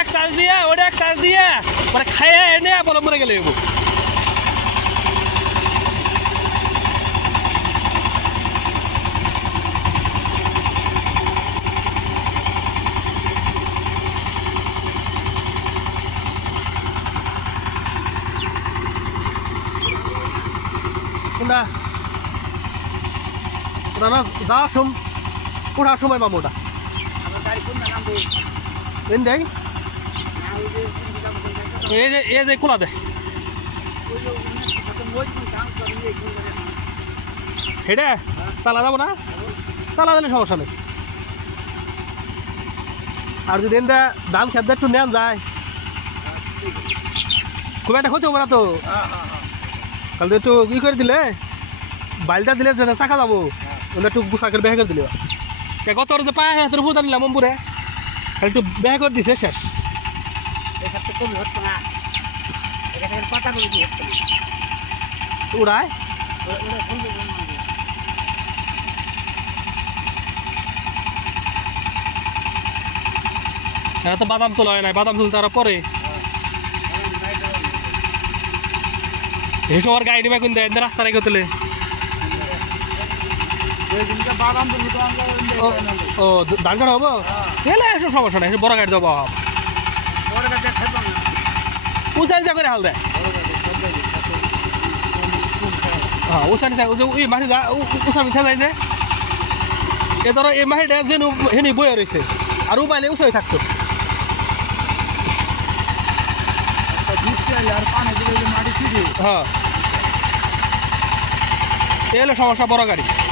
এক চার্জ দিয়ে ওটা এক চার্জ দিয়ে মানে খাইয়ে এনে বলে মরে গেলে না না যাওয়ার সময় ওঠার সময় মামু ওটা দেয় এই যে খোলা দেয় সেটা চালা যাবো না চালা দিলে সমস্যা নেই আর যদি দাম খেতে একটু নেন যায় খুব একটা ক্ষতি হবে না তো তাহলে একটু ই করে দিলে বাইলটা দিলে যে চাকা যাবো একটু গুছা করে বেহা করে দিলে গত যে পায়ে হাতের ফুটা নিলাম অম্বুরে একটু বেহা করে দিছে শেষ উড়ায় এরা তো বাদাম তোলা হয় না বাদাম তুলতে তারা পরে এই সময় গাড়ি নিবে কোন দেয় রাস্তা রেখে তোলে ও ধান কাটা হবো এলে এসব সমস্যা নাই বড় গাড়ি দেবো উঁচানি করে হাল দেয় হ্যাঁ উঁচানি ওই মাটি উঁচা মিঠা যায় যে এ ধরো এই মাটিটা যেন হেনি বয়ে রয়েছে আর উপাইলে উঁচাই থাকতো হ্যাঁ এলে সমস্যা বড় গাড়ি